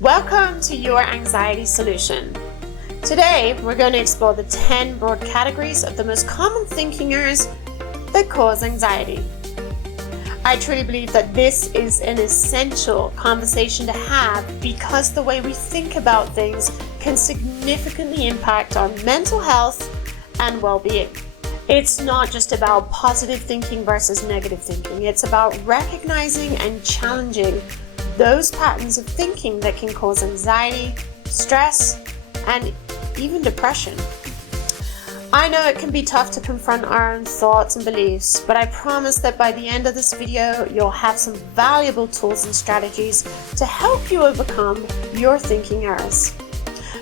Welcome to Your Anxiety Solution. Today, we're going to explore the 10 broad categories of the most common thinking errors that cause anxiety. I truly believe that this is an essential conversation to have because the way we think about things can significantly impact our mental health and well-being. It's not just about positive thinking versus negative thinking. It's about recognizing and challenging those patterns of thinking that can cause anxiety, stress, and even depression. I know it can be tough to confront our own thoughts and beliefs, but I promise that by the end of this video, you'll have some valuable tools and strategies to help you overcome your thinking errors.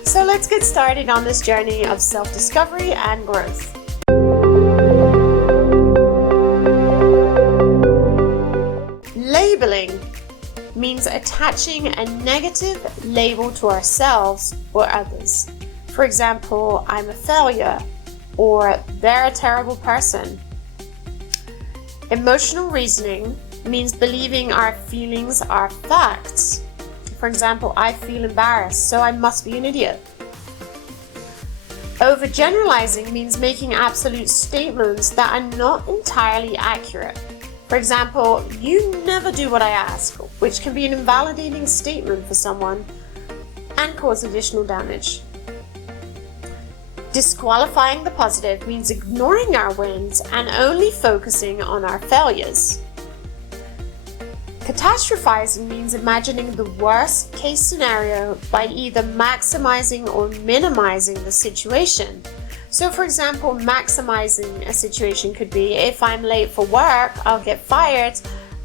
So let's get started on this journey of self-discovery and growth. Labeling means attaching a negative label to ourselves or others. For example, I'm a failure, or they're a terrible person. Emotional reasoning means believing our feelings are facts. For example, I feel embarrassed, so I must be an idiot. Overgeneralizing means making absolute statements that are not entirely accurate. For example, you never do what I ask, which can be an invalidating statement for someone and cause additional damage. Disqualifying the positive means ignoring our wins and only focusing on our failures. Catastrophizing means imagining the worst case scenario by either maximizing or minimizing the situation. So for example, maximizing a situation could be, if I'm late for work, I'll get fired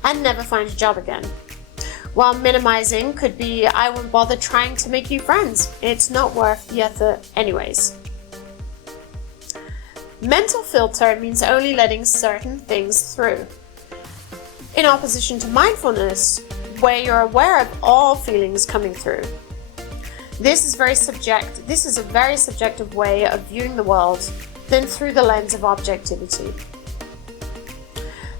and never find a job again. While minimizing could be, I won't bother trying to make new friends. It's not worth the effort anyways. Mental filter means only letting certain things through. In opposition to mindfulness, where you're aware of all feelings coming through. This is a very subjective way of viewing the world than through the lens of objectivity.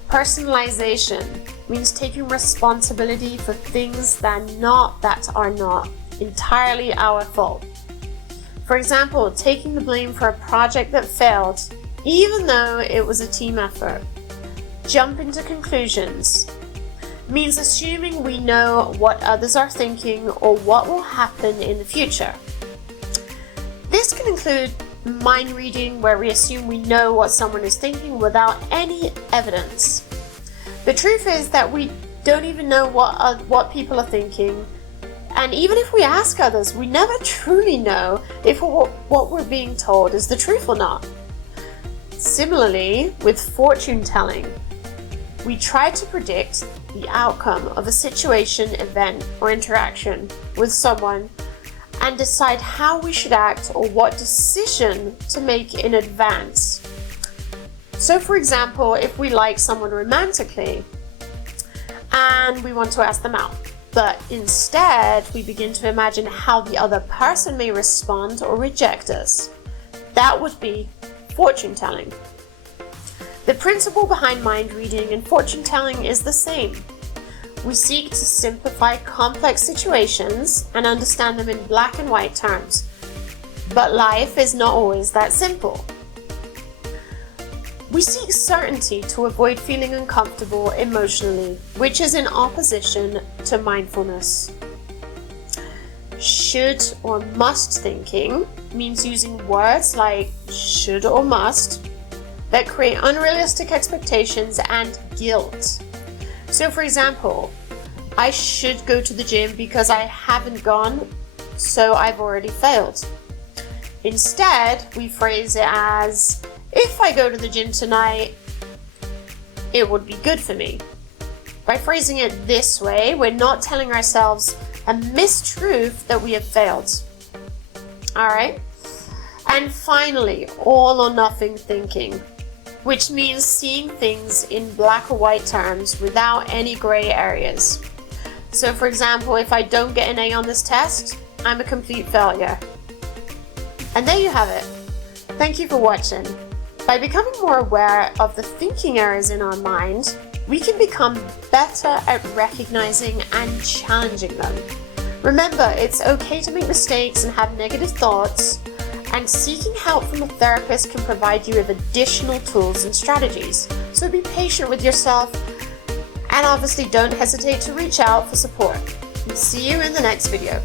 Personalization means taking responsibility for things that are not entirely our fault. For example, taking the blame for a project that failed, even though it was a team effort. Jumping to conclusions means assuming we know what others are thinking or what will happen in the future. This can include mind reading, where we assume we know what someone is thinking without any evidence. The truth is that we don't even know what people are thinking, and even if we ask others, we never truly know if what we're being told is the truth or not. Similarly, with fortune telling, we try to predict the outcome of a situation, event, or interaction with someone and decide how we should act or what decision to make in advance. So for example, if we like someone romantically and we want to ask them out, but instead we begin to imagine how the other person may respond or reject us, that would be fortune telling. The principle behind mind reading and fortune telling is the same. We seek to simplify complex situations and understand them in black and white terms. But life is not always that simple. We seek certainty to avoid feeling uncomfortable emotionally, which is in opposition to mindfulness. Should or must thinking means using words like should or must that create unrealistic expectations and guilt. So for example, I should go to the gym because I haven't gone, so I've already failed. Instead, we phrase it as, if I go to the gym tonight, it would be good for me. By phrasing it this way, we're not telling ourselves a mistruth that we have failed. Alright? And finally, all or nothing thinking, which means seeing things in black or white terms without any gray areas. So for example, if I don't get an A on this test, I'm a complete failure. And there you have it. Thank you for watching. By becoming more aware of the thinking errors in our mind, we can become better at recognizing and challenging them, Remember, it's okay to make mistakes and have negative thoughts, and seeking help from a therapist can provide you with additional tools and strategies. So be patient with yourself, and obviously don't hesitate to reach out for support. See you in the next video.